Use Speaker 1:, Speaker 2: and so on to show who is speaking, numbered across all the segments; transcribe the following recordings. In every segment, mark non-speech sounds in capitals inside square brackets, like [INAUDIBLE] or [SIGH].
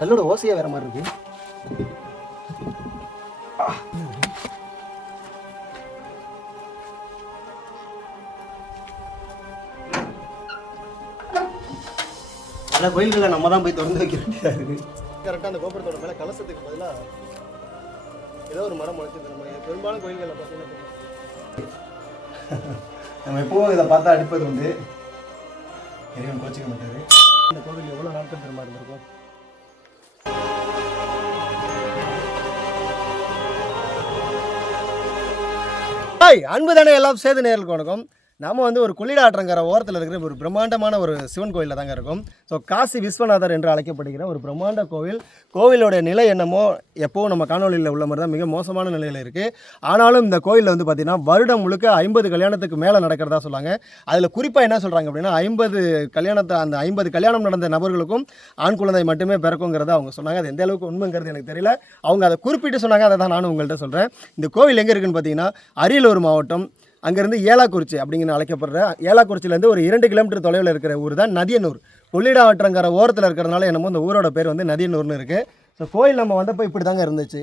Speaker 1: கல்லோட ஓசையா வேற மாதிரி இருக்கு. பல கோயில்களை நம்ம தான் போய் திறந்து வைக்க வேண்டியதா இருக்கு. கரெக்டாக அந்த கோபுரத்தோட மேலே கலசத்துக்கு பதிலாக ஏதோ ஒரு மரம் முளைச்சிருக்கு நம்ம பெரும்பாலும் கோயில்களில் பார்த்தீங்கன்னா நம்ம எப்பவும் இதை பார்த்தா அடிப்பது உண்டு. இறைவன் கோச்சிக்க மாட்டாரு. இந்த கோவில் எவ்வளோ நாட்கள் திரும்ப இருந்திருக்கும் ஹாய் அன்பு தானே எல்லாம் சேது நேர்களுக்கு வணக்கம் நாம் வந்து ஒரு கொள்ளிடாற்றங்கர ஓரத்தில் இருக்கிற ஒரு பிரம்மாண்டமான ஒரு சிவன் கோயிலில் தாங்க இருக்கும். ஸோ காசி விஸ்வநாதர் என்று அழைக்கப்படுகிற ஒரு பிரம்மாண்ட கோவில். கோவிலோடைய நிலை என்னமோ எப்போவும் நம்ம காணொலியில் உள்ள மாதிரி தான் மிக மோசமான நிலையில் இருக்குது ஆனாலும் இந்த கோயிலில் வந்து பார்த்திங்கன்னா வருடம் முழுக்க ஐம்பது கல்யாணத்துக்கு மேலே நடக்கிறதா சொல்லுவாங்க அதில் குறிப்பாக என்ன சொல்கிறாங்க அப்படின்னா ஐம்பது கல்யாணத்தை அந்த ஐம்பது கல்யாணம் நடந்த நபர்களுக்கும் ஆண் குழந்தை மட்டுமே பிறக்குங்கிறத அவங்க சொன்னாங்க. அது எந்த அளவுக்கு உண்மைங்கிறது எனக்கு தெரியல. அவங்க அதை குறிப்பிட்டு சொன்னாங்க அதை தான் நானும் உங்கள்கிட்ட சொல்கிறேன் இந்த கோவில் எங்கே இருக்குன்னு பார்த்தீங்கன்னா அரியலூர் மாவட்டம் அங்கேருந்து ஏலாக்குறிச்சி அப்படிங்கிற அழைக்கப்படுற ஏலாக்குறிச்சிலேருந்து ஒரு இரண்டு கிலோமீட்டர் தொலைவில் இருக்கிற ஊர் தான் நதியனூர். கொள்ளிடாவற்றங்கிற ஓரத்தில் இருக்கிறனால என்னமோ இந்த ஊரோட பேர் வந்து நதியனூர்னு இருக்குது ஸோ கோயில் நம்ம வந்தப்போ இப்படி தாங்க இருந்துச்சு.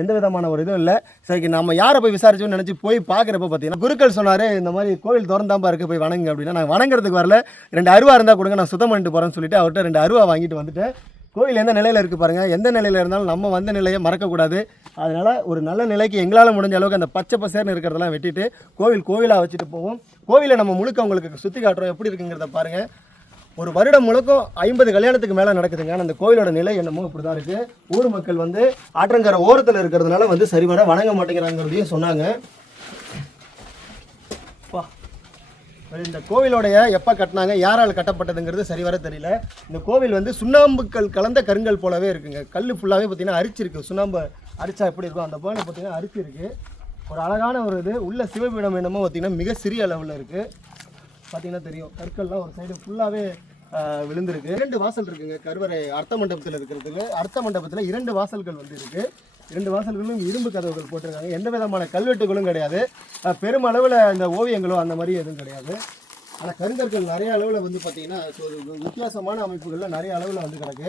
Speaker 1: எந்த விதமான ஒரு இதுவும் இல்லை. சரி நம்ம யாரை போய் விசாரிச்சோம்னு நினச்சி போய் பார்க்குறப்ப பார்த்தீங்கன்னா குருக்கள் சொன்னார் இந்த மாதிரி கோயில் திறந்தாம்பா இருக்குது போய் வணங்குங்க அப்படின்னா. நான் வணங்குறதுக்கு வரல. ரெண்டு அருவா இருந்தால் கொடுங்க நான் சுத்தம் பண்ணிட்டு போகிறேன்னு சொல்லிட்டு அவர்கிட்ட ரெண்டு அருவா வாங்கிட்டு வந்துட்டேன் கோவில் எந்த நிலையில் இருக்குது பாருங்கள் எந்த நிலையில் இருந்தாலும் நம்ம வந்த நிலையை மறக்கக்கூடாது. அதனால் ஒரு நல்ல நிலைக்கு எங்களால் முடிஞ்ச அளவுக்கு அந்த பச்சை பசேர்னு இருக்கிறதெல்லாம் வெட்டிட்டு கோவில் கோவிலாக வச்சுட்டு போவோம். கோவிலை நம்ம முழுக்க உங்களுக்கு சுற்றி காட்டுறோம். எப்படி இருக்குங்கிறத பாருங்கள் ஒரு வருடம் முழுக்கும் ஐம்பது கல்யாணத்துக்கு மேலே நடக்குதுங்க. அந்த கோயிலோட நிலை என்னமோ இப்படி தான் இருக்குது ஊர் மக்கள் வந்து ஆற்றங்கரை ஓரத்தில் இருக்கிறதுனால வந்து சரிவர வணங்க மாட்டேங்கிறாங்கிறதையும் சொன்னாங்க. பா. இந்த கோவிலோடைய எப்போ கட்டினாங்க யாரால் கட்டப்பட்டதுங்கிறது சரிவர தெரியல. இந்த கோவில் வந்து சுண்ணாம்புக்கல் கலந்த கருங்கல் போலவே இருக்குங்க. கல் ஃபுல்லாகவே பார்த்தீங்கன்னா அரிச்சிருக்கு சுண்ணாம்பு அரிச்சா எப்படி இருக்கும்? அந்த பானை பார்த்தீங்கன்னா அரிச்சிருக்கு ஒரு அழகான ஒரு இது. உள்ள சிவபீடம் என்னமோ பார்த்தீங்கன்னா மிக சிறிய அளவில் இருக்குது பார்த்தீங்கன்னா தெரியும். கற்கள்லாம் ஒரு சைடு ஃபுல்லாகவே விழுந்திருக்கு. இரண்டு வாசல் இருக்குங்க. கருவறை அர்த்த மண்டபத்தில் இருக்கிறதுக்கு. அர்த்த மண்டபத்தில் இரண்டு வாசல்கள் வந்து இருக்கு. ரெண்டு வாசல்களும் இரும்பு கதவுகள் போட்டிருக்காங்க. எந்த விதமான கல்வெட்டுகளும் கிடையாது. பெருமளவில் இந்த ஓவியங்களோ அந்த மாதிரி எதுவும் கிடையாது. ஆனால் கருங்கற்கள் நிறைய அளவில் வந்து பார்த்தீங்கன்னா வித்தியாசமான அமைப்புகளில் நிறைய அளவில் வந்து கிடக்கு.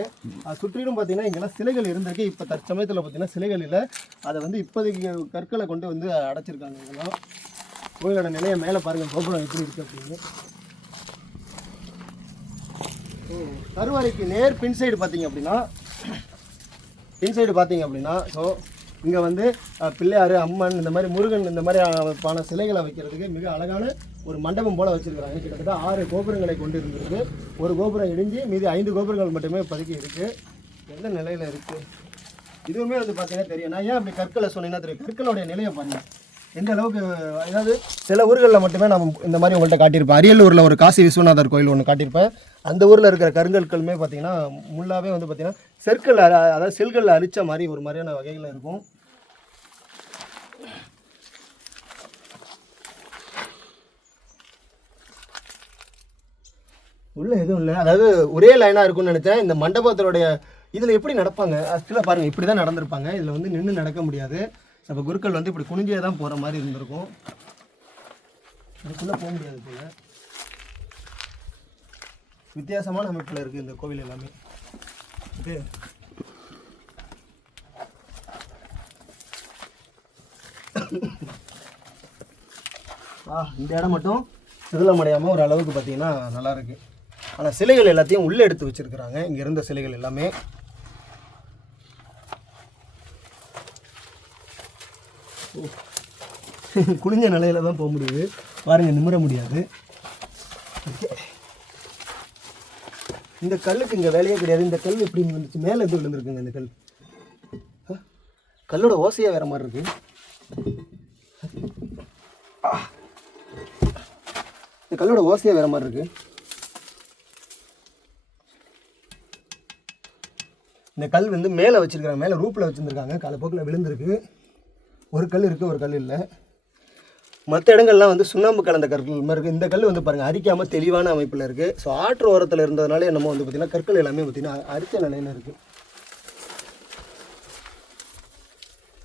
Speaker 1: சுற்றிலும் பார்த்தீங்கன்னா இங்கெல்லாம் சிலைகள் இருந்திருக்கு. இப்போ தற்சமயத்தில் பார்த்தீங்கன்னா சிலைகள் இல்லை. அதை வந்து இப்போதைக்கு கற்களை கொண்டு வந்து அடைச்சிருக்காங்க இதெல்லாம் கோயிலோட நிலையை மேலே பாருங்கள் கோபுரம் எப்படி இருக்குது அப்படின்னு. கருவறைக்கு நேர் பின் சைடு பார்த்தீங்க அப்படின்னா இன்சைடு பார்த்தீங்க அப்படின்னா ஸோ இங்கே வந்து பிள்ளையார் அம்மன் இந்த மாதிரி முருகன் இந்த மாதிரி பான சிலைகளை வைக்கிறதுக்கு மிக அழகான ஒரு மண்டபம் போல் வச்சுருக்காங்க கிட்டத்தட்ட ஆறு கோபுரங்களை கொண்டு இருந்திருக்கு. ஒரு கோபுரம் இடிஞ்சு மீதி ஐந்து கோபுரங்கள் மட்டுமே இப்போதைக்கு இருக்குது எந்த நிலையில் இருக்குது இதுவுமே வந்து பார்த்தீங்கன்னா தெரியும். நான் ஏன் அப்படி கற்களை சொன்னீங்கன்னா தெரியும். கற்களுடைய நிலையை பாருங்கள் எந்த அளவுக்கு அதாவது சில ஊர்களில் மட்டுமே நம்ம இந்த மாதிரி உங்கள்கிட்ட காட்டியிருப்பேன் அரியலூரில் ஒரு காசி விஸ்வநாதர் கோயில் ஒன்று காட்டியிருப்பேன். அந்த ஊரில் இருக்கிற கருங்கற்களுமே பார்த்தீங்கன்னா முள்ளாவே வந்து பார்த்தீங்கன்னா செற்கள் அ- அதாவது செல்களில் அரித்த மாதிரி ஒரு மாதிரியான வகைகளில் இருக்கும். உள்ள எதுவும் இல்லை. அதாவது ஒரே லைனாக இருக்கும்னு நினச்சேன். இந்த மண்டபத்தினுடைய இதில் எப்படி நடப்பாங்க? ஆக்சுவலாக பாருங்கள் இப்படி தான் நடந்திருப்பாங்க. இதில் வந்து நின்று நடக்க முடியாது. அப்போ குருக்கள் வந்து இப்படி குனிஞ்சே தான் போகிற மாதிரி இருந்திருக்கும். அதுக்குள்ளே போக முடியாது போல. வித்தியாசமான அமைப்பில் இருக்குது இந்த கோவில் எல்லாமே. இது. ஆ இந்த இடம் மட்டும் சிதிலமடையாமல் ஒரு அளவுக்கு பார்த்தீங்கன்னா நல்லாயிருக்கு ஆனால் சிலைகள் எல்லாத்தையும் உள்ளே எடுத்து வச்சுருக்குறாங்க. இங்கே இருந்த சிலைகள் எல்லாமே. [LAUGHS] குனிஞ்ச நிலையில தான் போக முடியுது. பாருங்க நிமிர முடியாது. இந்த கல்லுக்கு இங்கே வேலையே கிடையாது. இந்த கல் எப்படி வந்துச்சு. மேலே இருந்து விழுந்துருக்குங்க இந்த கல்? ஆ, கல்லோட ஓசையாக வேற மாதிரி இருக்கு. ஆ. இந்த கல்லோட ஓசையாக வேற மாதிரி இருக்கு. இந்த கல் வந்து மேலே வச்சுருக்காங்க மேலே ரூப்பில் வச்சுருந்துருக்காங்க. காலப்போக்கில் விழுந்திருக்கு. ஒரு கல் இருக்குது ஒரு கல் இல்லை. மற்ற இடங்கள்லாம் வந்து சுண்ணாம்பு கலந்த கற்கள் மாதிரி இருக்குது இந்த கல் வந்து பாருங்கள் அரிக்காமல் தெளிவான அமைப்பில் இருக்குது ஸோ ஆற்று ஓரத்தில் இருந்ததுனால என்னமோ வந்து பார்த்திங்கன்னா கற்கள் எல்லாமே பார்த்திங்கன்னா அரிச்ச நிலையில் இருக்குது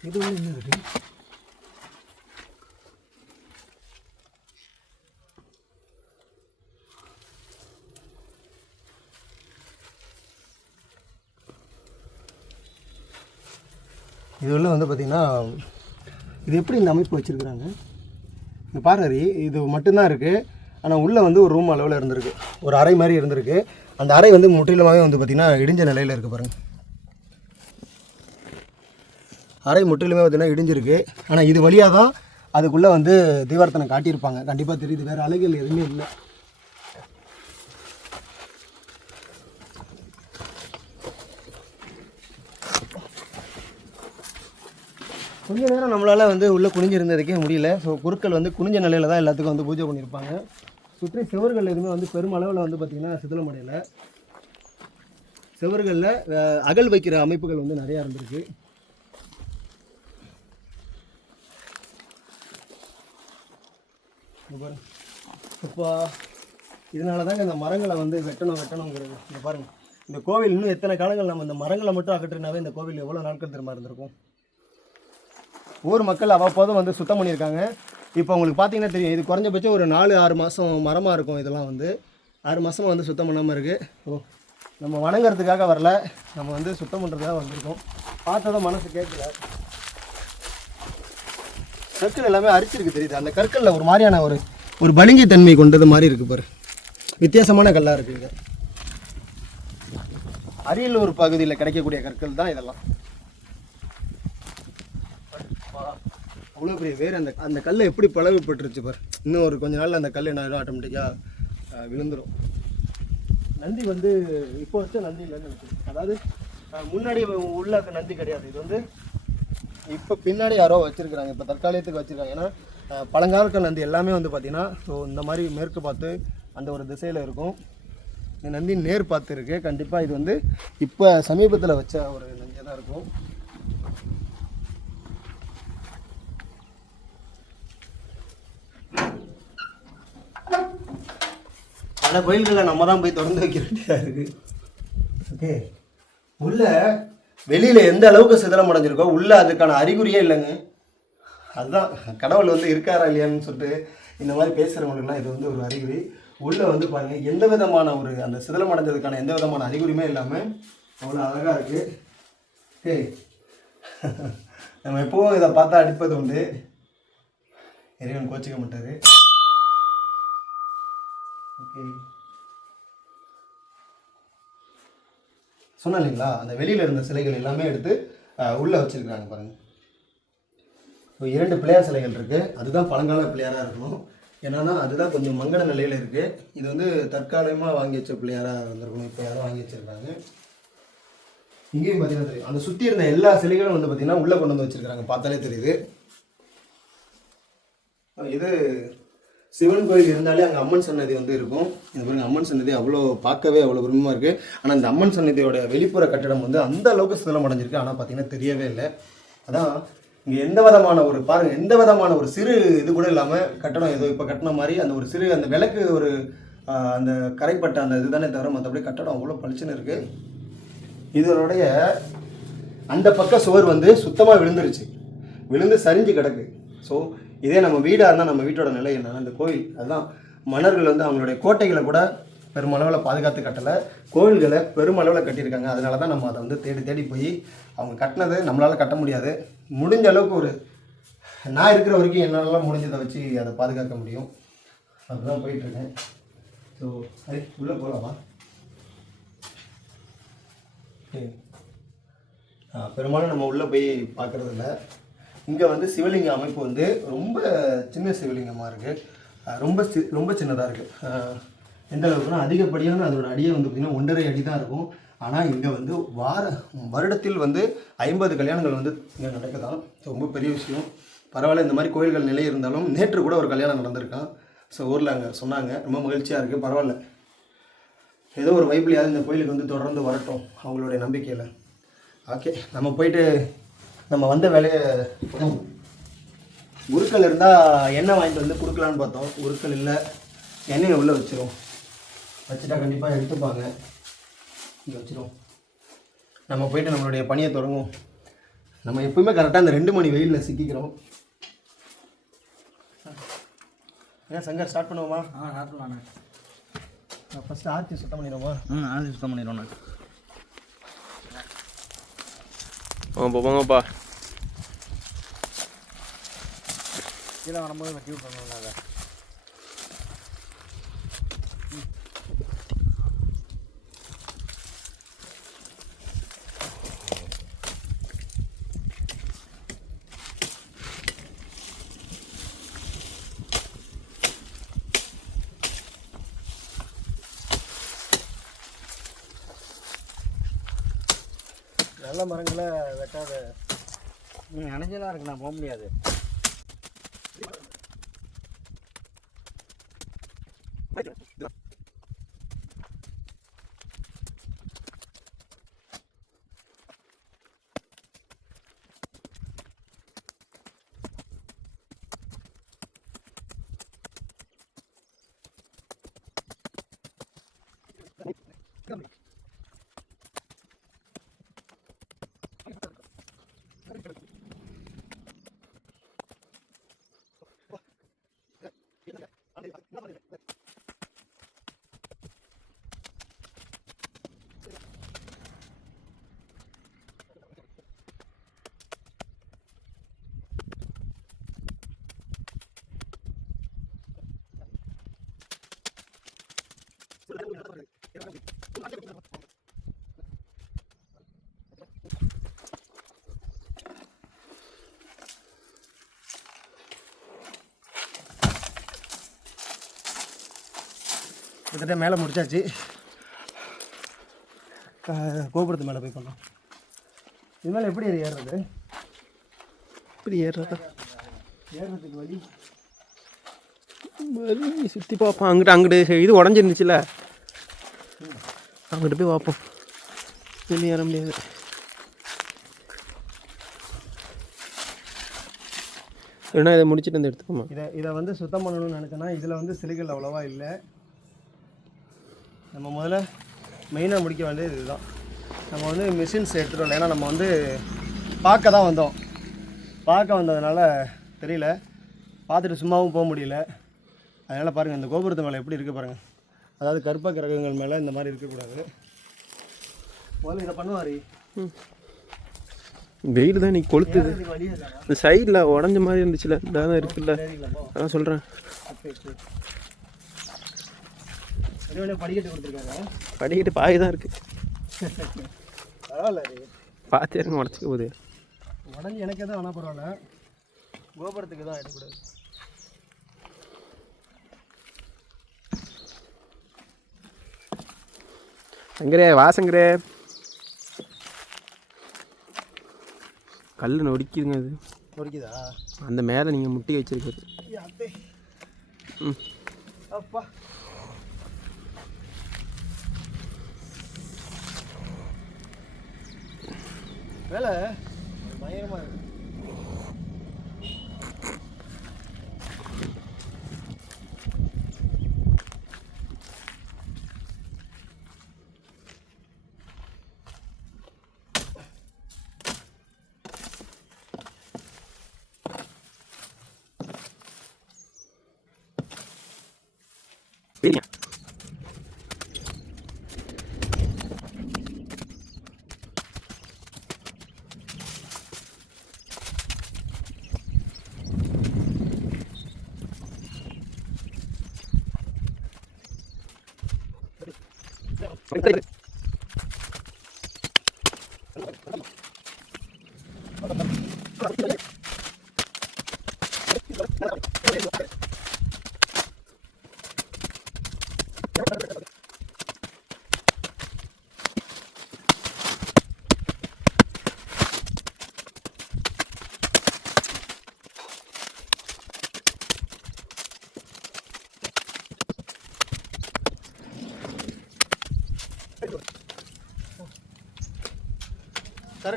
Speaker 1: இது வந்து என்ன இருக்குது இது வந்து பார்த்திங்கன்னா இது எப்படி இந்த அமைப்பு வச்சுருக்குறாங்க? இங்கே பாரு இது மட்டும்தான் இருக்குது ஆனால் உள்ளே வந்து ஒரு ரூம் அளவில் இருந்திருக்கு. ஒரு அறை மாதிரி இருந்திருக்கு. அந்த அறை வந்து முற்றிலுமாகவே வந்து பார்த்திங்கன்னா இடிஞ்ச நிலையில் இருக்குது பாருங்கள் அறை முற்றிலுமே பார்த்திங்கன்னா இடிஞ்சிருக்கு. ஆனால் இது வழியாக தான் அதுக்குள்ளே வந்து தீவார்த்தனை காட்டியிருப்பாங்க. கண்டிப்பாக தெரியுது வேறு அலைகள் எதுவுமே இல்லை. கொஞ்ச நேரம் நம்மளால் வந்து உள்ளே குனிஞ்சிருந்ததுக்கே முடியல. ஸோ குருக்கள் வந்து குனிஞ்ச நிலையில் தான் எல்லாத்துக்கும் வந்து பூஜை பண்ணியிருப்பாங்க சுற்றி சுவர்கள் எதுவுமே வந்து பெருமளவில் வந்து பார்த்திங்கன்னா சிதிலமடையலை சுவர்களில் அகல் வைக்கிற அமைப்புகள் வந்து நிறையா இருந்திருக்கு. இப்போ இதனால தாங்க இந்த மரங்களை வந்து வெட்டணும் வெட்டணுங்கிறது. இங்க பாருங்கள் இந்த கோவில் இன்னும் எத்தனை காலங்கள் நம்ம இந்த மரங்களை மட்டும் அகற்றினாவே இந்த கோவில் எவ்வளோ நாட்கள் திரும்ப இருந்திருக்கும்? ஊர் மக்கள் அவ்வப்போதும் வந்து சுத்தம் பண்ணியிருக்காங்க. இப்போ உங்களுக்கு பார்த்தீங்கன்னா தெரியும் இது குறைஞ்சபட்சம் ஒரு நாலு ஆறு மாதம் மரமாக இருக்கும் இதெல்லாம் வந்து. ஆறு மாதமாக வந்து சுத்தம் பண்ணாமல் இருக்குது ஓ நம்ம வணங்குறதுக்காக வரல. நம்ம வந்து சுத்தம் பண்ணுறதுக்காக வந்திருக்கோம். பார்த்ததும் மனசு கேட்கல. கற்கள் எல்லாமே அரிச்சிருக்கு தெரியுது. அந்த கற்களில் ஒரு மாதிரியான ஒரு ஒரு பளிங்கி தன்மை கொண்டது மாதிரி இருக்குது பாரு. வித்தியாசமான கல்லாக இருக்குது இது. அரியலூர் பகுதியில் கிடைக்கக்கூடிய கற்கள் தான் இதெல்லாம். அவ்வளோ பெரிய வேறு அந்த அந்த கல் எப்படி பழகுப்பட்டுருச்சு பாரு. இன்னும் ஒரு கொஞ்ச நாள் அந்த கல் என்ன ஆட்டோமேட்டிக்காக விழுந்துடும் நந்தி வந்து இப்போ வச்ச நந்தி இல்லைன்னு அதாவது முன்னாடி உள்ள நந்தி கிடையாது. இது வந்து இப்போ பின்னாடி யாரோ வச்சிருக்கிறாங்க. இப்போ தற்காலிகத்துக்கு வச்சுருக்காங்க. ஏன்னா பழங்காலத்து நந்தி எல்லாமே வந்து பார்த்திங்கன்னா ஸோ இந்த மாதிரி மேற்கு பார்த்து அந்த ஒரு திசையில் இருக்கும். இந்த நந்தி நேர் பார்த்துருக்கு. கண்டிப்பாக இது வந்து இப்போ சமீபத்தில் வச்ச ஒரு நந்தியாக தான் இருக்கும். பல கோயில்களை நம்ம தான் போய் திறந்து வைக்க வேண்டியதாக இருக்குது ஓகே உள்ள வெளியில் எந்த அளவுக்கு சிதலம் அடைஞ்சிருக்கோ உள்ள அதுக்கான அறிகுறியே இல்லைங்க. அதுதான் கடவுள் வந்து இருக்காரா இல்லையான்னு சொல்லிட்டு இந்த மாதிரி பேசுகிறவங்களுக்குலாம் இது வந்து ஒரு அறிகுறி. உள்ளே வந்து பாருங்கள் எந்த விதமான ஒரு அந்த சிதலம் அடைஞ்சதுக்கான எந்த விதமான அறிகுறியுமே இல்லாமல் அவ்வளோ அழகாக இருக்குது ஏய் நம்ம எப்போவும் இதை பார்த்தா அடிப்பது உண்டு. இறைவன் கோச்சிக்க மாட்டார். சொன்னேன் இல்லைங்களா அந்த வெளியில் இருந்த சிலைகள் எல்லாமே எடுத்து உள்ளே வச்சுருக்குறாங்க பாருங்கள் இப்போ இரண்டு பிள்ளையார் சிலைகள் இருக்குது அதுதான் பழங்கால பிள்ளையாராக இருக்கணும் என்னன்னா அதுதான் கொஞ்சம் மங்கன நிலையில் இருக்குது இது வந்து தற்காலிகமாக வாங்கி வச்ச பிள்ளையாராக இருந்திருக்கணும். இப்போ யாரும் வாங்கி வச்சிருக்காங்க. இங்கேயும் பார்த்தீங்கன்னா தெரியும். அந்த சுற்றி இருந்த எல்லா சிலைகளும் வந்து பார்த்தீங்கன்னா உள்ளே கொண்டு வந்து வச்சுருக்காங்க பார்த்தாலே தெரியுது. இது சிவன் கோயில் இருந்தாலே அங்கே அம்மன் சன்னதி வந்து இருக்கும். இந்த பாருங்க அம்மன் சன்னதி அவ்வளோ பார்க்கவே அவ்வளோ விரும்பமாக இருக்குது ஆனால் அந்த அம்மன் சன்னதியோட வெளிப்புற கட்டிடம் வந்து அந்த அளவுக்கு சிதலம் அடைஞ்சிருக்கு. ஆனால் பார்த்தீங்கன்னா தெரியவே இல்லை. அதான் இங்கே எந்த விதமான ஒரு பாருங்கள் எந்த விதமான ஒரு சிறு இது கூட இல்லாமல் கட்டடம் ஏதோ இப்போ கட்டின மாதிரி அந்த ஒரு சிறு அந்த விளக்கு ஒரு அந்த கரைப்பட்ட அந்த இதுதானே தவிர மற்றபடி கட்டடம் அவ்வளோ பளிச்சுன்னு இருக்குது இதனுடைய அந்த பக்க சுவர் வந்து சுத்தமாக விழுந்துருச்சு. விழுந்து சரிஞ்சு கிடக்கு. ஸோ இதே நம்ம வீடாக இருந்தால் நம்ம வீட்டோட நிலை என்ன இந்த கோயில் அதுதான் மன்னர்கள் வந்து அவங்களுடைய கோட்டைகளை கூட பெருமளவில் பாதுகாத்து கட்டலை. கோவில்களை பெருமளவில் கட்டியிருக்காங்க. அதனால தான் நம்ம அதை வந்து தேடி தேடி போய் அவங்க கட்டினது நம்மளால் கட்ட முடியாது. முடிஞ்ச அளவுக்கு ஒரு நான் இருக்கிற வரைக்கும் என்னால் முடிஞ்சதை வச்சு அதை பாதுகாக்க முடியும். அதுதான் போயிட்டுருக்கேன். ஸோ சரி உள்ளே போகலாமா பெரும்பாலும் நம்ம உள்ளே போய் பார்க்குறதில்ல. இங்கே வந்து சிவலிங்க அமைப்பு வந்து ரொம்ப சின்ன சிவலிங்கமாக இருக்குது ரொம்ப சி ரொம்ப சின்னதாக இருக்குது எந்த அளவுக்குன்னா அதிகப்படியான அதோட அடியே வந்து பார்த்திங்கன்னா ஒன்றரை அடி தான் இருக்கும். ஆனால் இங்கே வந்து வார வருடத்தில் வந்து ஐம்பது கல்யாணங்கள் வந்து இங்கே நடக்குதாம் ரொம்ப பெரிய விஷயம். பரவாயில்ல இந்த மாதிரி கோயில்கள் நிலை இருந்தாலும் நேற்று கூட ஒரு கல்யாணம் நடந்திருக்கான். ஸோ ஊரில் அங்கே சொன்னாங்க. ரொம்ப மகிழ்ச்சியாக இருக்குது பரவாயில்ல. ஏதோ ஒரு வைப்பிலையாவது இந்த கோயிலுக்கு வந்து தொடர்ந்து வரட்டும் அவங்களுடைய நம்பிக்கையில். ஓகே நம்ம போயிட்டு நம்ம வந்த வேலையை குருக்கள் இருந்தால் எண்ணெய் வாங்கிட்டு வந்து கொடுக்கலான்னு பார்த்தோம். குருக்கள் இல்லை. எண்ணெயை உள்ளே வச்சிரும். வச்சுட்டா கண்டிப்பாக எடுத்துப்பாங்க. இங்கே வச்சிரும். நம்ம போயிட்டு நம்மளுடைய பணியை தொடங்குவோம். நம்ம எப்பவுமே கரெக்டாக அந்த ரெண்டு மணி வெயிலில் சிக்கிக்கிறோம். ஏன் சங்கர் ஸ்டார்ட் பண்ணுவோமா?
Speaker 2: ஆ நாட்டுலாண்ணே
Speaker 1: ஃபஸ்ட்டு ஆர்த்தி சுத்தம் பண்ணிடுவோமா?
Speaker 2: ம் நாளைக்கு சுத்தம் பண்ணிடுவோண்ணே
Speaker 3: வாங்கப்பா வாங்கப்பா
Speaker 2: கீழே வரும்போது வெட்டி விட்டுறணும் அதை
Speaker 1: நல்ல மரங்களை வெட்டாத
Speaker 2: நீ அணைஞ்சலாம் இருக்கு நான் போக முடியாது.
Speaker 1: கிட்டத்தட்ட மேலே முடிச்சாச்சு. கோபுரத்து மேலே போய் பண்ணோம் இது மேலே எப்படி ஏறுறது?
Speaker 3: இப்படி ஏறுறதா?
Speaker 1: ஏறுறதுக்கு வழி?
Speaker 3: வலி சுற்றி பார்ப்போம் அங்கிட்டு அங்கிட்டு இது உடஞ்சிருந்துச்சுல? அங்கிட்டு போய் பார்ப்போம் வெளியே ஏற முடியாது. இல்லைன்னா இதை முடிச்சுட்டு வந்து எடுத்துக்கோமா?
Speaker 1: இதை இதை வந்து சுத்தம் பண்ணணும்னு நினச்சேன்னா இதில் வந்து சிலிகள் அவ்வளோவா இல்லை. நம்ம முதல்ல மெயினாக முடிக்க வேண்டியது இதுதான். நம்ம வந்து மிஷின்ஸ் எடுத்துகிட்டு ஏன்னா நம்ம வந்து பார்க்க தான் வந்தோம். பார்க்க வந்ததுனால தெரியல. பார்த்துட்டு சும்மாவும் போக முடியல. அதனால் பாருங்கள் இந்த கோபுரத்து மேலே எப்படி இருக்குது பாருங்கள் அதாவது கற்ப கிரகங்கள் மேலே இந்த மாதிரி இருக்கக்கூடாது. முதல்ல இதை பண்ணுவாரி
Speaker 3: வெயில் தான் நீ கொளுத்துது. இந்த சைடில் உடஞ்ச மாதிரி இருந்துச்சுல. இந்த தான் இருக்குல்ல அதான் சொல்கிறேன்
Speaker 1: படிக்கட்டு
Speaker 3: பாய் தான் இருக்குது
Speaker 1: பரவாயில்ல
Speaker 3: பார்த்து இறங்க உடச்சிக்க போகுது.
Speaker 1: உடஞ்சி எனக்கே தான் ஆனால் பரவாயில்ல. கோபுரத்துக்கு தான் எடுக்கூடாது
Speaker 3: சங்கரே வாசங்கரே கல் நொடிக்குதுங்க அது
Speaker 1: பொறிக்குதா
Speaker 3: அந்த மேலே நீங்கள் முட்டி வச்சிருக்கிறது. ம்.
Speaker 1: அப்பா. வேலை பயங்கரமா இருக்கு.
Speaker 3: Thank you.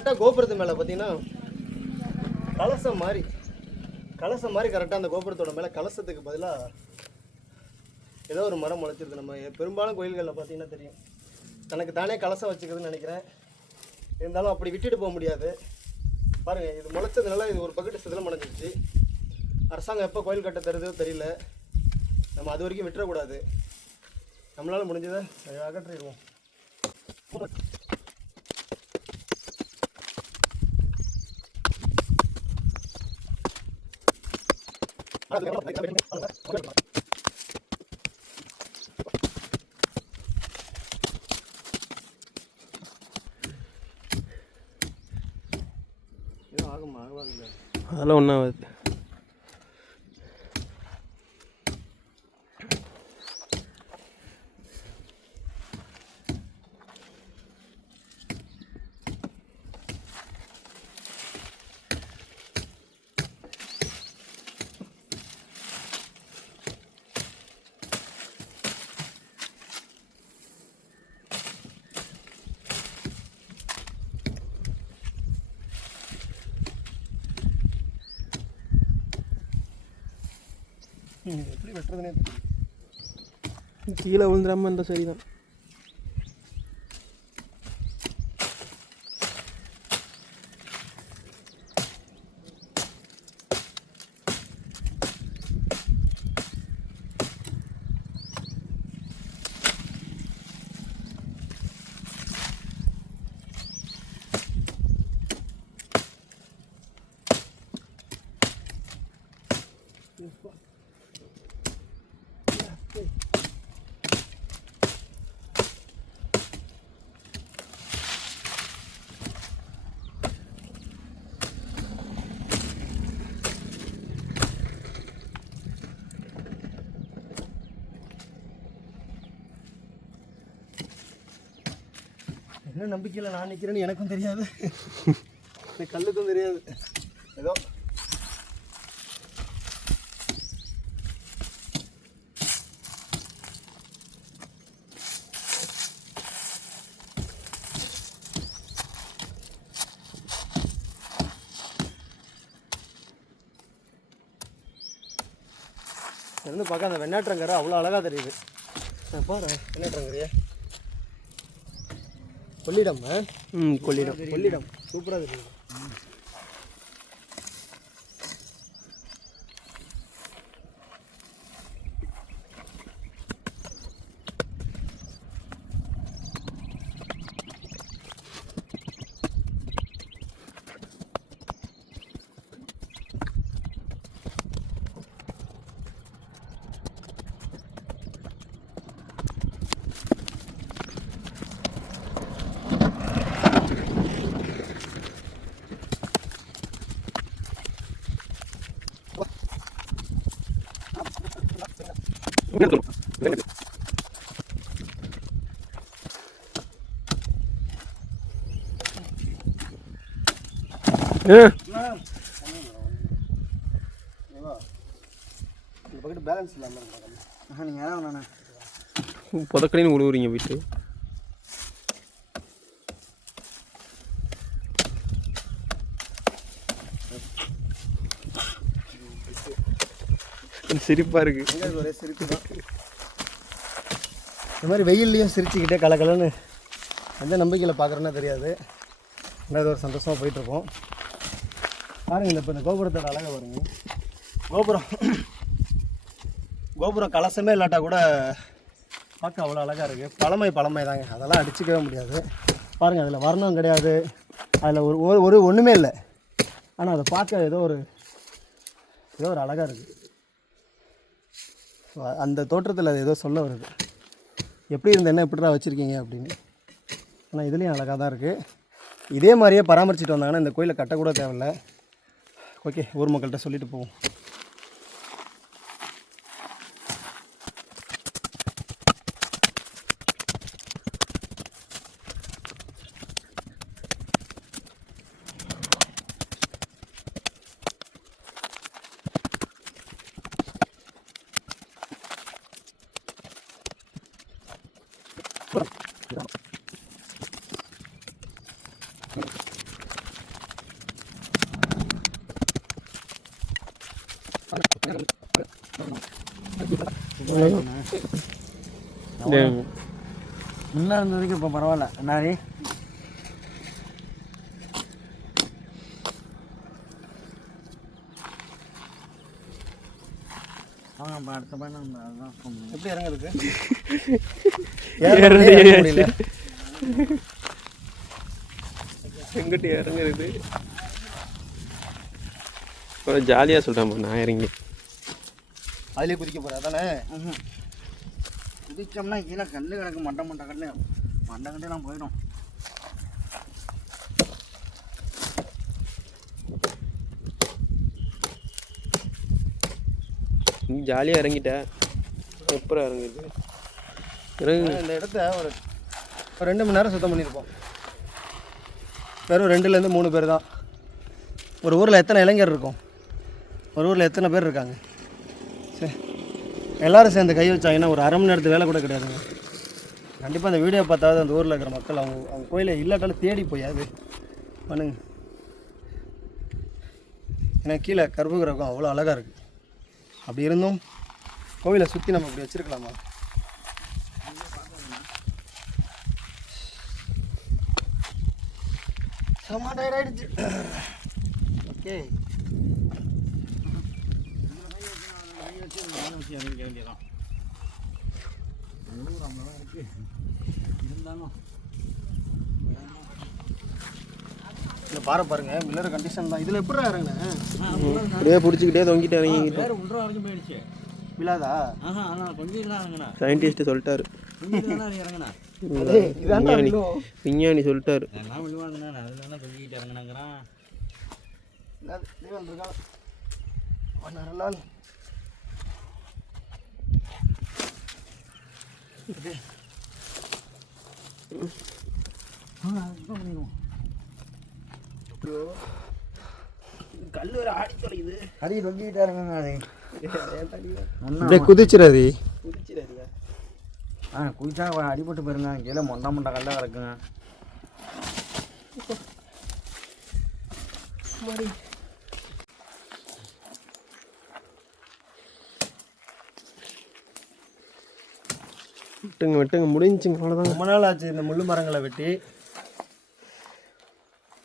Speaker 1: கரெக்டாக கோபுரத்து மேலே பார்த்தீங்கன்னா கலசம் மாதிரி கலசம் மாதிரி கரெக்டாக அந்த கோபுரத்தோட மேலே கலசத்துக்கு பதிலாக ஏதோ ஒரு மரம் முளைச்சிருக்கு நம்ம பெரும்பாலும் கோயில்களில் பார்த்தீங்கன்னா தெரியும். தனக்கு தானே கலசம் வச்சுக்கிறதுன்னு நினைக்கிறேன். இருந்தாலும் அப்படி விட்டுட்டு போக முடியாது. பாருங்கள் இது முளைச்சதுனால இது ஒரு பக்கெட்டு சிதிலம் அடைஞ்சிருச்சு அரசாங்கம் எப்போ கோயில் கட்ட தருதோ தெரியல. நம்ம அது வரைக்கும் விட்டுறக்கூடாது. நம்மளால் முடிஞ்சதை அதை அகற்றிடுவோம்
Speaker 3: அதெல்லாம் ஒன்றும் ஆகாது
Speaker 1: எப்படி வெட்டுறதுனே
Speaker 3: கீழே விழுந்துடாம இருந்தால் சரிதான்.
Speaker 1: நம்பிக்கையில் நான் நிற்கிறேன்னு எனக்கும் தெரியாது. இந்த கல்லுக்கும் தெரியாது. ஏதோ. இருந்து பார்க்க அந்த வெண்ணாற்றங்கரை அவ்வளோ அழகாக தெரியுது. பாரு. வெண்ணாற்றங்கரையே. கொள்ளிடம்?
Speaker 3: ம் கொள்ளிடம்.
Speaker 1: கொள்ளிடம். சூப்பராக தெரியுது. பேலன்ஸ் இல்லாமல்
Speaker 2: நீங்கள் நானே
Speaker 3: புதக்கடின்னு விழுவுறீங்க போயிட்டு. சிரிப்பாக இருக்குது
Speaker 1: எங்கே ஒரே சிரிப்பு தான் இந்த மாதிரி வெயில்லையும் சிரிச்சுக்கிட்டே கலக்கலன்னு எந்த நம்பிக்கையில் பார்க்குறேன்னா தெரியாது. ஆனால் ஒரு சந்தோஷமாக போயிட்டுருப்போம் பாருங்கள் இப்போ இந்த கோபுரத்தோட அழகை பாருங்க. கோபுரம் கோபுரம் கலசமே இல்லாட்டா கூட பார்க்க அவ்வளோ அழகாக இருக்குது பழமை பழமை தாங்க. அதெல்லாம் அடிச்சுக்கவே முடியாது. பாருங்கள் அதில் வர்ணம் கிடையாது. அதில் ஒரு ஒரு- ஒரு ஒன்றுமே இல்லை. ஆனால் அதை பார்க்க ஏதோ ஒரு ஏதோ ஒரு அழகாக இருக்குது அந்த தோற்றத்தில் அது ஏதோ சொல்ல வருது. எப்படி இருந்த என்ன எப்படிடா வச்சுருக்கீங்க அப்படின்னு. ஆனால் இதுலேயும் அழகாக தான் இருக்குது இதே மாதிரியே பராமரிச்சுட்டு வந்தாங்கன்னா இந்த கோயிலை கட்டக்கூட தேவையில்ல. ஓகே ஊர் மக்கள்கிட்ட சொல்லிட்டு போவோம்.
Speaker 2: முன்னே இருந்ததுக்கு இப்போ பரவாயில்ல என்னாரி இப்போ அடுத்த பயணம் நம்ம அதுதான்.
Speaker 1: எப்படி இறங்குறது. முடியல
Speaker 3: இறங்குறது அப்புறம் ஜாலியாக சொல்கிறேன் நான் இறங்கி.
Speaker 1: அதுலேயே குதிக்க போகிற அதானே?
Speaker 2: குதிச்சோம்னா கீழே கல் கிடக்கு மண்டை மண்டை கல் மண்டை கண்டெல்லாம் போயிடும்.
Speaker 3: நீ ஜாலியாக இறங்கிட்ட. எப்பறம் இறங்குது இறங்கு.
Speaker 1: இந்த இடத்த ஒரு ஒரு ரெண்டு மணி நேரம் சுத்தம் பண்ணியிருப்போம். வெறும் ரெண்டுலேருந்து மூணு பேர் தான். ஒரு ஊரில் எத்தனை இளைஞர் இருக்கும்? ஒரு ஊரில் எத்தனை பேர் இருக்காங்க? சரி எல்லோரும் சேர்ந்து கை வச்சாங்கன்னா ஒரு அரை மணி நேரத்து வேலை கூட கிடையாதுங்க. கண்டிப்பாக அந்த வீடியோ பார்த்தாவது அந்த ஊரில் இருக்கிற மக்கள் அவங்க அவங்க கோயிலை இல்லாட்டாலும் தேடி போயாது பண்ணுங்க. ஏன்னா கீழே கர்ப்பகிரகம் அவ்வளோ அழகாக இருக்குது அப்படி இருந்தும் கோவிலை சுற்றி நம்ம இப்படி வச்சுருக்கலாமா? செம்ம டயர்ட் ஆயிடுச்சு ஓகே இந்த பாறை பாருங்க மில்லர் கண்டிஷன் தான். இதில் எப்படி இறங்குனேன்
Speaker 3: அப்படியே பிடிச்சிக்கிட்டே தொங்கிட்டு இறங்கிக்கிட்டு
Speaker 2: வேறு ஒன்றரை வரைக்கும் போயிடுச்சு.
Speaker 1: விழாதா
Speaker 2: ஆஹா ஆனால் கொஞ்சம் இல்லை இறங்குண்ணா
Speaker 3: சயின்டிஸ்ட் சொல்லிட்டாரு. விஞ்ஞானி. விஞ்ஞானி சொல்லிட்டாரு.
Speaker 2: எல்லாம் விழுவாங்கண்ணா அதில் தானே இறங்குனாங்கிறான்.
Speaker 1: நாள். கல் வேற ஆடி தொலையுது
Speaker 2: அடி. இறங்குங்க அது
Speaker 1: குதிச்சிடாது.
Speaker 2: ஆ குதிச்சா அடிபட்டு போயிருங்க. கீழே மொண்டா மொண்டா கல்லாக கிடக்குங்க.
Speaker 3: விட்டுங்க விட்டுங்க முடிஞ்சுங்க அவ்வளோதாங்க
Speaker 1: ரொம்ப நாள் ஆச்சு இந்த முள்ளு மரங்களை வெட்டி.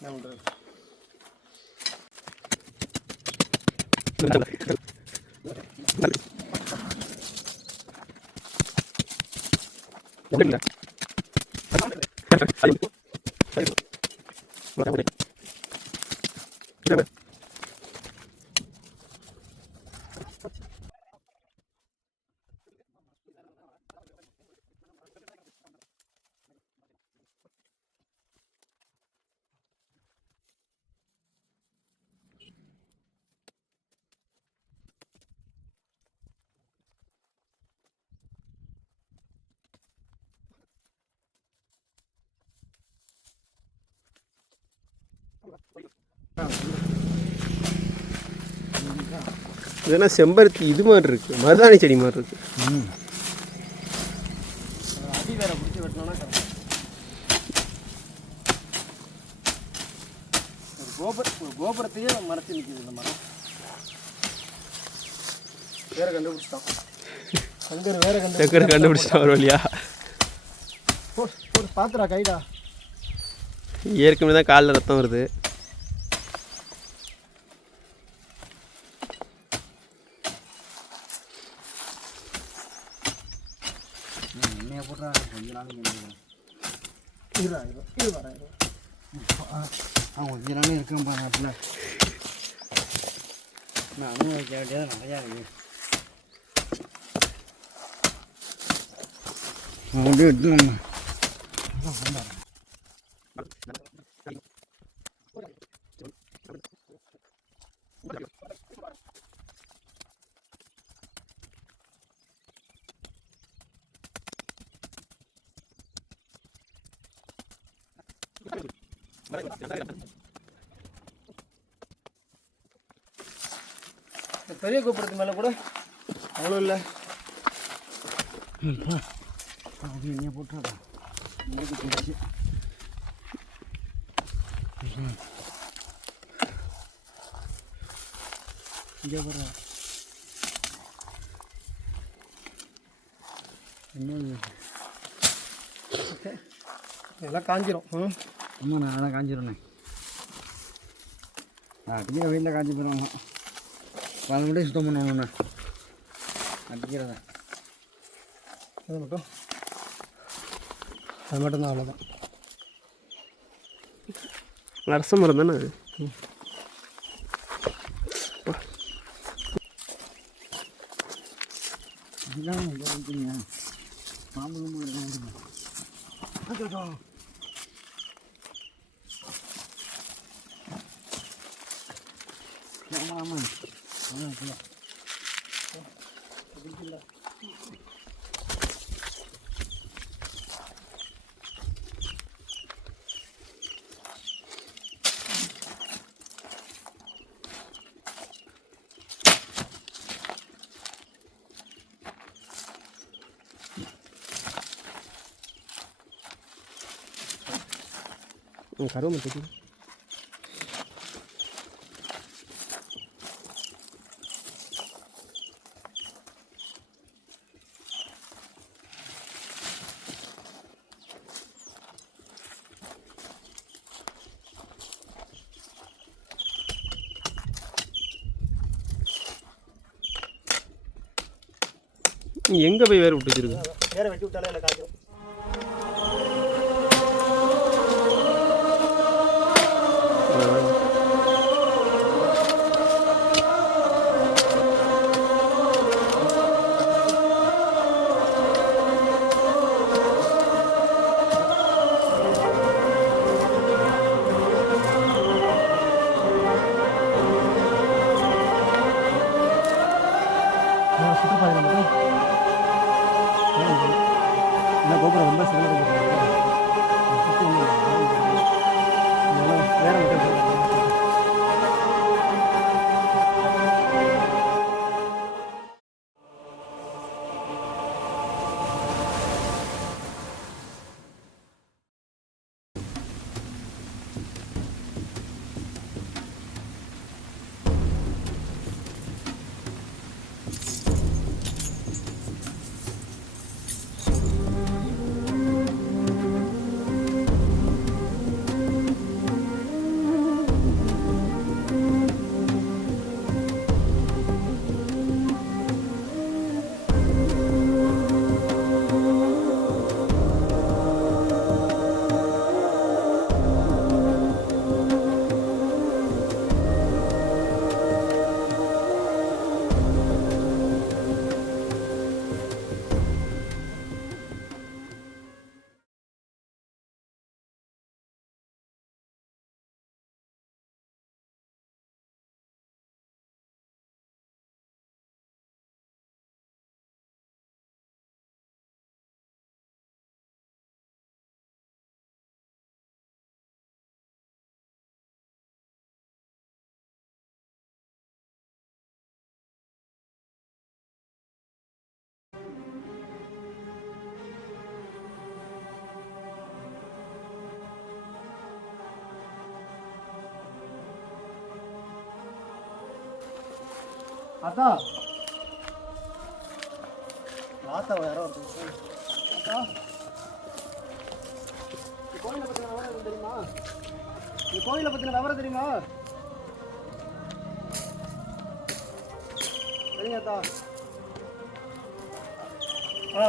Speaker 1: என்ன பண்றது?
Speaker 3: இதெல்லாம் செம்பருத்தி இது மாதிரி இருக்கு மருதாணி செடி மாதிரி இருக்கு.
Speaker 1: அடி வேற பிடிச்சி வெட்டினோம்னா correct. ஒரு கோபுர ஒரு கோபுரத்தையே மறைச்சி நிற்கிது இந்த மரம். வேற கண்டுபிடிச்சிட்டோம் சங்கர் வேற
Speaker 3: டக்குனு
Speaker 1: கண்டுபிடிச்சு
Speaker 3: கண்டுபிடிச்சிட்டா ஒரு வழியா.
Speaker 1: போடு பாத்துடா கைடா.
Speaker 3: ஏற்கனவே தான் காலில் ரத்தம் வருது
Speaker 2: என்னைய போட்டா கொஞ்ச நாள்
Speaker 1: இருடா இரு இது வரேன் இரு.
Speaker 2: ஆ கொஞ்ச நாள் இருக்கேன் பாரு நாட்டில் நான் அனுபவிக்க வேண்டியது நிறையா இருக்கு அப்படியே எடுத்துக்கோங்க
Speaker 1: இந்த பெரிய கோபுரத்து மேலே கூட அவ்வளோ இல்லை.
Speaker 2: அப்படி என்னைய போட்டுறா இங்கே வர என்ன
Speaker 1: எல்லாம் காஞ்சிரும். ம்.
Speaker 2: ஆமாம் நான் அதான் காஞ்சிருண்ணே நான் அடிக்கிற வெயிலில் காஞ்சி போயிடுவாங்க. அதை மட்டும் சுத்தம் பண்ணணுண்ணே அடிக்கிறத.
Speaker 1: அது மட்டும். அது மட்டும்தான் அவ்வளோதான்
Speaker 3: அரச மரம் தானே
Speaker 2: இதான் இங்கே வந்துட்டீங்க பாம்பு கும்பு இருக்காங்க ஆமாம் ஆமாம் ஆமாம் ஆமாம்
Speaker 3: கருவம் தெரியும் நீ எங்கே போய் வேறு விட்டு வச்சிருக்க
Speaker 1: வேறு வெட்டி விட்டாலே இல்லை காய்க்கும். அக்கா. ஆத்தா யாரோ ஒருத்தர் அக்கா. கோயிலை பற்றின விவரம் தெரியுமா? இந்த கோயிலை பற்றின விவரம் தெரியுமா? சரிங்க அத்தா ஆ.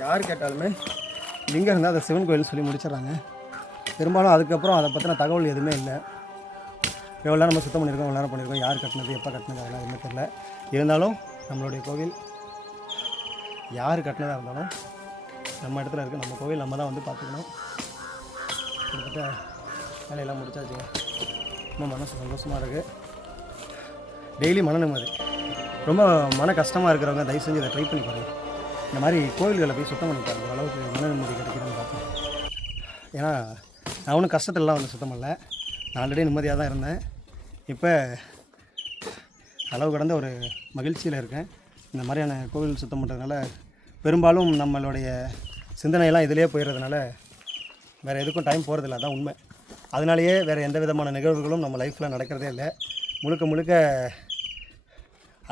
Speaker 1: யார் கேட்டாலுமே லிங்கம் இருந்தால் அதை சிவன் கோயில்னு சொல்லி முடிச்சிடுறாங்க. பெரும்பாலும் அதுக்கப்புறம் அதை பற்றின தகவல் எதுவுமே இல்லை. எவ்வளோ நேரம் நம்ம சுத்தம் பண்ணியிருக்கோம் எவ்வளோ நேரம் பண்ணியிருக்கோம் யார் கட்டினது எப்போ கட்டினது அதெல்லாம் எதுவுமே தெரில இருந்தாலும் நம்மளுடைய கோவில் யார் கட்டினதாக இருந்தாலும் நம்ம இடத்துல இருக்குது நம்ம கோவில் நம்ம தான் வந்து பார்த்துக்கணும். கிட்டத்தட்ட வேலையெல்லாம் முடிச்சாச்சுங்க ரொம்ப மனசு சந்தோஷமாக இருக்குது டெய்லி மன நிம்மதி. ரொம்ப மன கஷ்டமாக இருக்கிறவங்க தயவு செஞ்சு இதை ட்ரை பண்ணி பாருங்கள் இந்த மாதிரி கோவில்களை போய் சுத்தம் பண்ணி பாருங்கள் அளவுக்கு மன நிம்மதி கிடைக்குதுன்னு பார்ப்போம். ஏன்னா நான் ஒன்றும் கஷ்டத்துலலாம் வந்து சுத்தம் பண்ணல. ஆல்ரெடி நிம்மதியாக தான் இருந்தேன். இப்போ அளவு கடந்த ஒரு மகிழ்ச்சியில் இருக்கேன். இந்த மாதிரியான கோவில் சுத்தம் பண்ணுறதுனால பெரும்பாலும் நம்மளுடைய சிந்தனையெல்லாம் இதிலே போயிடுறதுனால வேறு எதுக்கும் டைம் போகிறதில்ல அதான் உண்மை. அதனாலேயே வேறு எந்த விதமான நிகழ்வுகளும் நம்ம லைஃப்பில் நடக்கிறதே இல்லை. முழுக்க முழுக்க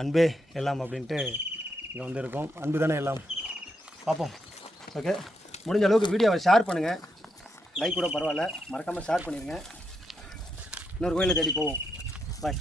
Speaker 1: அன்பே எல்லாம் அப்படின்ட்டு இங்கே வந்து இருக்கோம் அன்பு தானே எல்லாம்? பார்ப்போம். ஓகே முடிஞ்ச அளவுக்கு வீடியோவை ஷேர் பண்ணுங்கள் லைக் கூட பரவாயில்ல. மறக்காமல் ஷேர் பண்ணிடுங்க இன்னொரு கோயிலை தேடி போவோம். பாய்